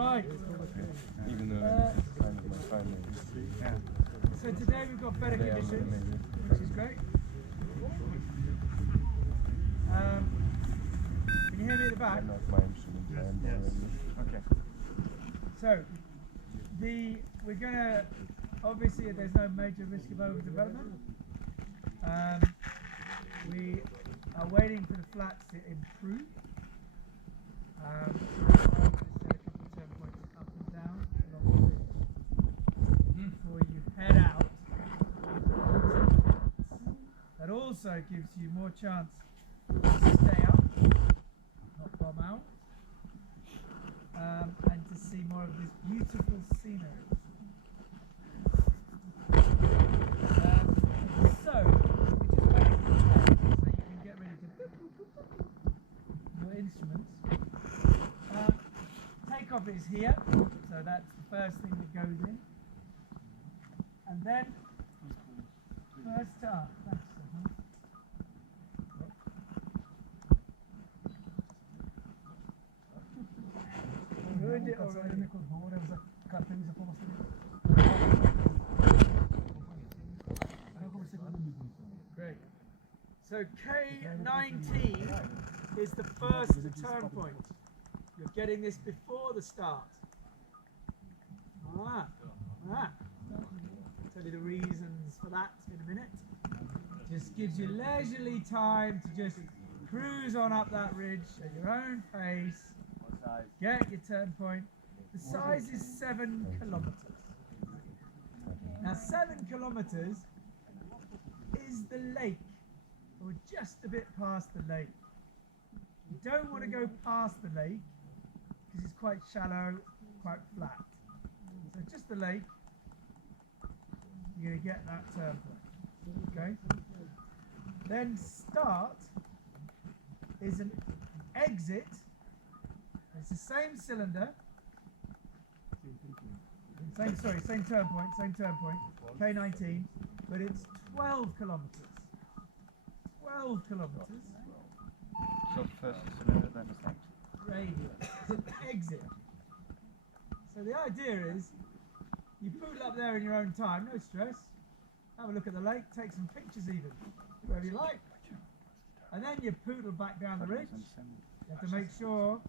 Right. Even though it's kind of my family. Yeah. So today we've got better conditions, which is great. Can you hear me at the back? I'm not my instrument. Yes. Okay. So we're gonna obviously there's no major risk of overdevelopment. We are waiting for the flats to improve. I'll just set a couple of turn points up and down along the ridge before you head out. That also gives you more chance to stay up, not bomb out, and to see more of this beautiful scenery. So we're just waiting for the so you can get ready to your instruments. Takeoff is here, so that's the first thing that goes in. And then, first thanks. Ruined it already. Great. So K19 is the first turn point. You're getting this before the start. I'll tell you the reasons for that in a minute. Just gives you leisurely time to just cruise on up that ridge at your own pace. Get your turn point. The size is 7 kilometers. Now 7 kilometers is the lake, or just a bit past the lake. You don't want to go past the lake because it's quite shallow, quite flat. So just the lake, you're going to get that turn point. Okay? Then start is an exit. It's the same cylinder. Same turn point, K19, but it's 12 kilometers. 12 kilometers. So first cylinder, then the second. Radius. It's an exit. So the idea is, you poodle up there in your own time, no stress. Have a look at the lake, take some pictures even, wherever you like. And then you poodle back down the ridge. You have to make sure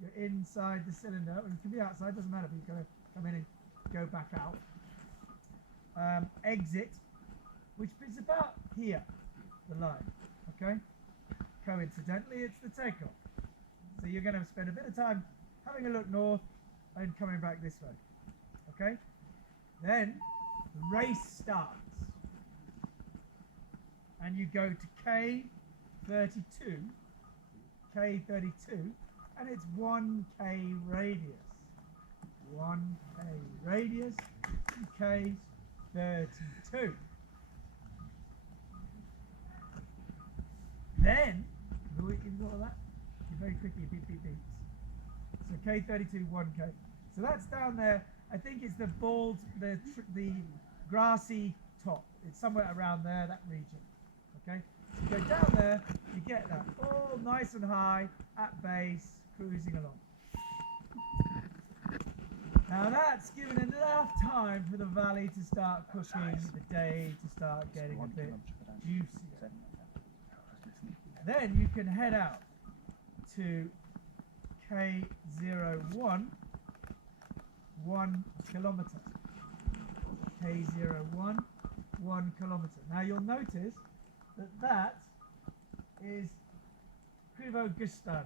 you're inside the cylinder, or you can be outside, doesn't matter, but you've got to come in and go back out. Exit, which is about here, the line, okay? Coincidentally, it's the takeoff. So you're going to spend a bit of time having a look north and coming back this way, okay? Then the race starts. And you go to K32, and it's 1K radius. 1K radius, K32. Then, you've got all that? You very quickly beep beep beeps. So K32, 1K. So that's down there. I think it's the bald, the grassy top. It's somewhere around there, that region. Okay? So you go down there, you get that all nice and high, at base, cruising along. Now that's given enough time for the valley to start cooking, the day to start getting a bit juicier. Then you can head out to K01, 1 kilometer. K01, 1 kilometer. Now you'll notice that that is Krushevo,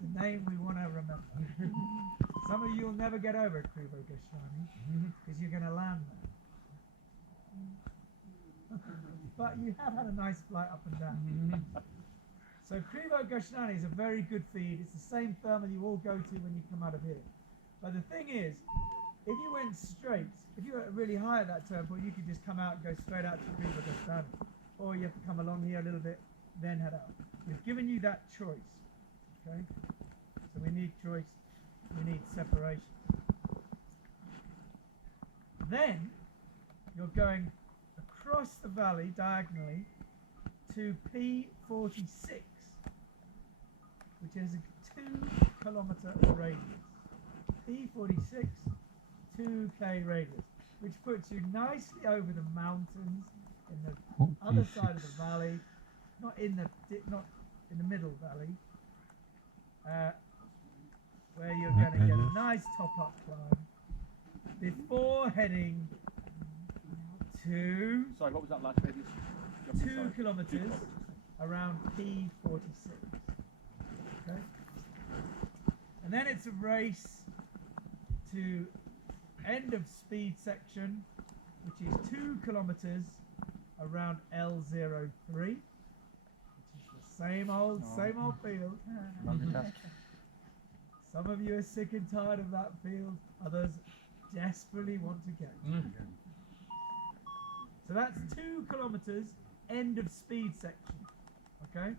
the name we want to remember. Some of you will never get over Krushevo because you're going to land there. But you have had a nice flight up and down. So Krushevo is a very good feed. It's the same thermal you all go to when you come out of here. But the thing is, if you went straight, if you were really high at that turn point, you could just come out and go straight out to Krushevo. Or you have to come along here a little bit, then head out. We've given you that choice. Okay? So we need choice, we need separation. Then you're going across the valley diagonally to P46, which is a 2 kilometer radius. P46 2K radius, which puts you nicely over the mountains in the other side of the valley, not in the middle valley, where you're going to get a nice top-up climb before heading to Sorry, what was that last radius? 2 kilometers around P46. Okay, and then it's a race to end of speed section, which is 2 kilometers around L03, which is the same old field. Some of you are sick and tired of that field, others desperately want to go. So that's 2 kilometers end of speed section, okay?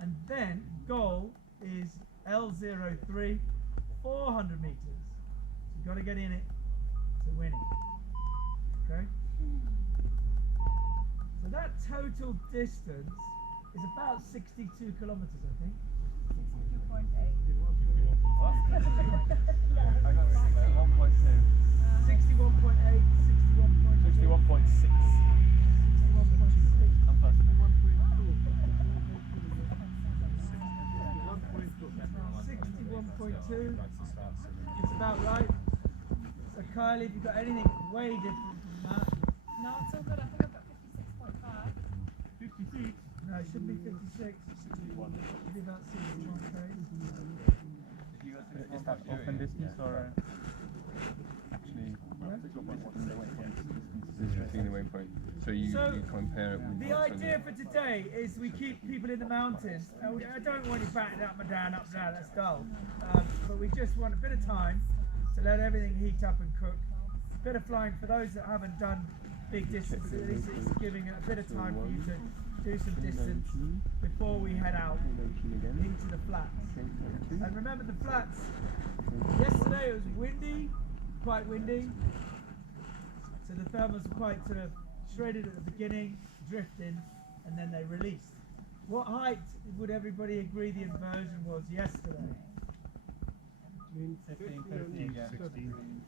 And then goal is L03, 400 meters. So you've got to get in it to win it, okay? So that total distance is about 62 kilometers, I think. 62.8. I got 61.2. 61.8, 61.6. 61.6. I'm first. 61.2. It's about right. So Kylie, if you've got anything way different from that, No, it's all good. I think I've got 56.5. 56. no, it shouldn't be 56. It should be about 61k. Is that open distance or actually distance between the waypoint? So you compare it with The what's on idea for today is we keep people in the mountains. I don't want you batting up and down, that's dull. But we just want a bit of time to let everything heat up and cook. A bit of flying for those that haven't done big distances. At least it's giving a bit of time for you to do some distance before we head out into the flats. And remember the flats, yesterday it was windy, quite windy. So the thermals were quite sort of shredded at the beginning, drifting, and then they released. What height would everybody agree the inversion was yesterday? 15, 13, yeah.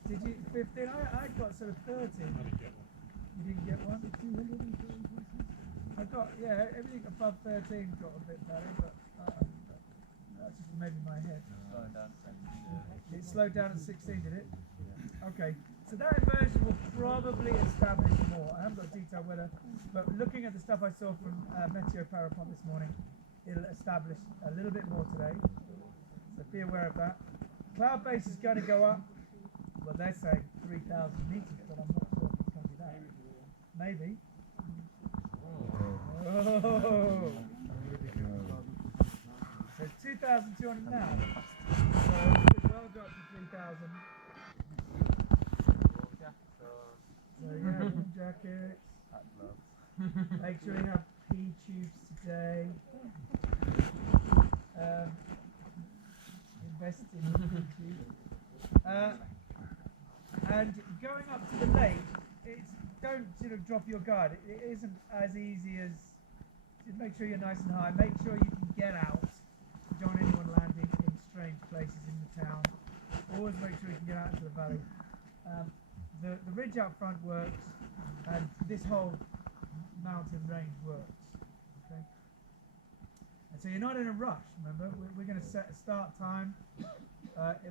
Did you 15? I got sort of 13. You didn't get one? I got, yeah, everything above 13 got a bit better, but that's just maybe my head. It slowed down at 16, did it? Okay, so that inversion will probably establish more. I haven't got detail whether, but looking at the stuff I saw from Meteo Parapont this morning, it'll establish a little bit more today. So be aware of that. Cloud base is going to go up. Well, they're saying 3,000 meters, but I'm not sure if it's going to be that. Maybe. Oh. So 2,200 now. So it's well got to 3,000. So yeah, warm jackets. Make sure you have pea tubes today. Invest in pea tubes. And going up to the lake, don't sort of drop your guard. It isn't as easy as. Just make sure you're nice and high. Make sure you can get out. You don't want anyone landing in strange places in the town. Always make sure you can get out into the valley. The ridge up front works, and this whole mountain range works. Okay. And so you're not in a rush. Remember, we're going to set a start time.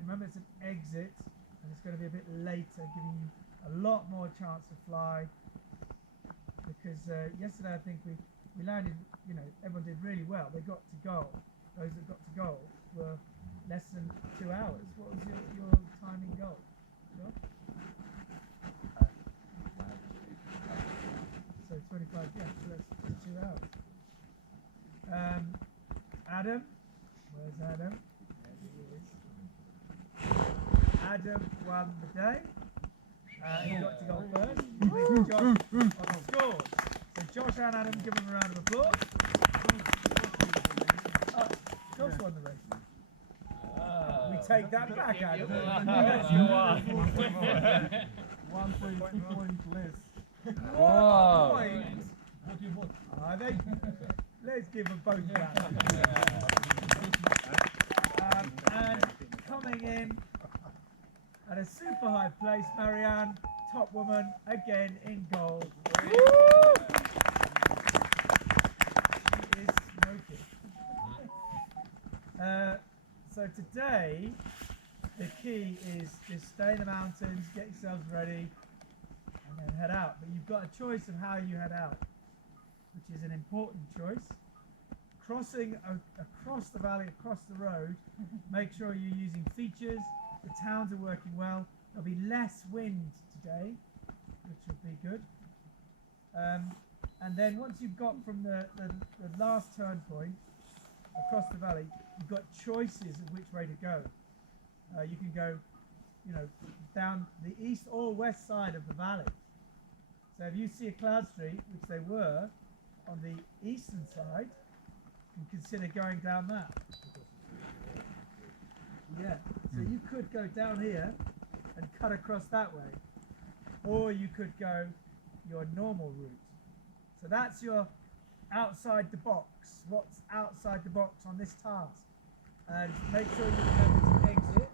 Remember, it's an exit, and it's going to be a bit later, giving you a lot more chance to fly. Because yesterday, I think we landed. You know, everyone did really well. They got to goal. Those that got to goal were less than 2 hours. What was your timing goal? Josh? So 25, yeah, so that's 2 hours. Adam, where's Adam? Adam won the day. He got to go first. Josh on the scores. So Josh and Adam, give them a round of applause. Josh won the race. We take that back, Adam. Yes, you are. 1.2 points less. What point? Let's give them both that. And comment And a super high place, Marianne, top woman, again in gold. She is smoking. So today, the key is just stay in the mountains, get yourselves ready, and then head out. But you've got a choice of how you head out, which is an important choice. Crossing across the valley, across the road, make sure you're using features. The towns are working well. There'll be less wind today, which will be good. And then once you've got from the last turn point across the valley, you've got choices of which way to go. You can go, down the east or west side of the valley. So if you see a cloud street, which they were on the eastern side, you can consider going down that. Yeah, so you could go down here and cut across that way, or you could go your normal route. So that's your outside the box. What's outside the box on this task? And make sure you remember to exit.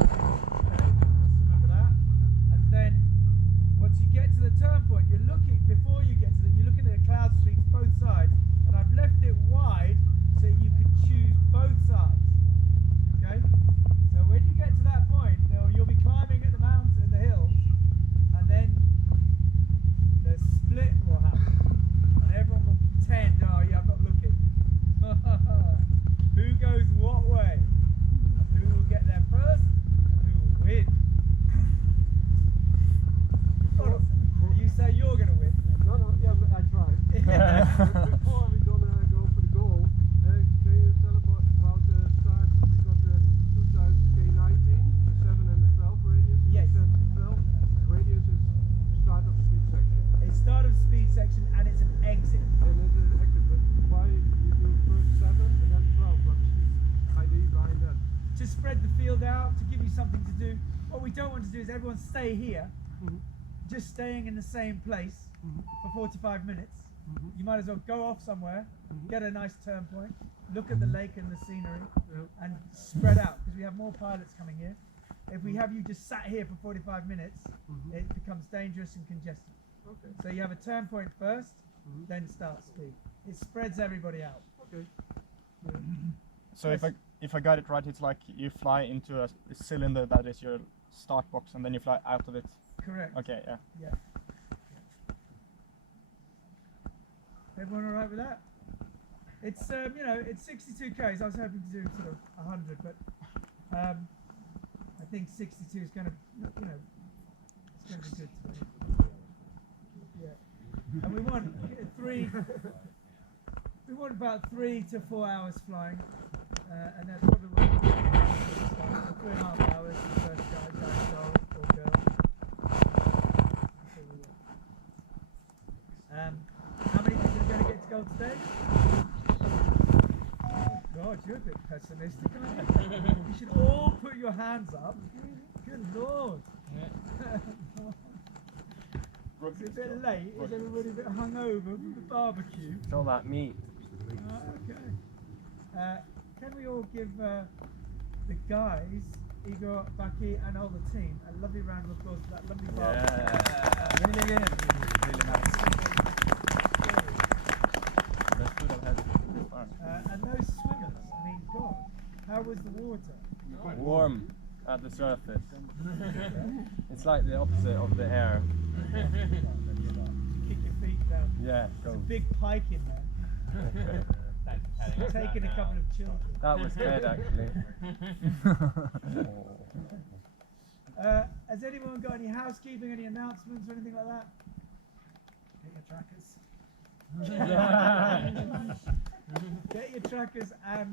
Okay, just remember that. And then once you get to the turn point, you're looking, before you get to them, you're looking at the cloud streets both sides. And I've left it wide so you can choose both sides. Okay? So when you get to that point, you'll be climbing at the mountain, the hills, and then the split will happen. And everyone will pretend, oh yeah, I'm not looking. Who goes what way? And who will get there first? And who will win? You say you're going to win. No, yeah, but I tried. Before we're gonna go for the goal, can you tell about the start? We got the two times K19, the 7 and the 12 radius. Yes. You said 12 radius is start of speed section. It's start of speed section and it's an exit. And it is active, but why you do first 7 and then 12? What is the idea behind that? To spread the field out, to give you something to do. What we don't want to do is everyone stay here, just staying in the same place for 45 minutes. You might as well go off somewhere, get a nice turn point, look at the lake and the scenery, and spread out, because we have more pilots coming here. If we have you just sat here for 45 minutes, it becomes dangerous and congested. Okay. So you have a turn point first, then start speed. It spreads everybody out. Okay. So if I got it right, it's like you fly into a cylinder that is your start box, and then you fly out of it. Correct. Okay, yeah. Yeah. Everyone all right with that? It's it's 62 k's. I was hoping to do sort of 100, but I think 62 is going to, it's going to be good today. Yeah. And we want about 3 to 4 hours flying, and that's probably what we'll do. 3.5 hours for the first guy, goal or girl. How many people are going to get to gold today? Oh God, you're a bit pessimistic, aren't you? You should all put your hands up. Good Lord. It's a bit late. Is everybody a bit hungover from the barbecue? It's all that meat. Okay. Can we all give the guys, Igor, Baki, and all the team, a lovely round of applause for that lovely barbecue? Yeah. Really good. Really nice. Best food I've had so far. And those swimmers, I mean, God, how was the water? Warm at the surface. It's like the opposite of the air. Kick your feet down. Yeah, There's go. a big pike in there. Taking a couple of children. That was good actually. Has anyone got any housekeeping, any announcements or anything like that? Get your trackers. Get your trackers and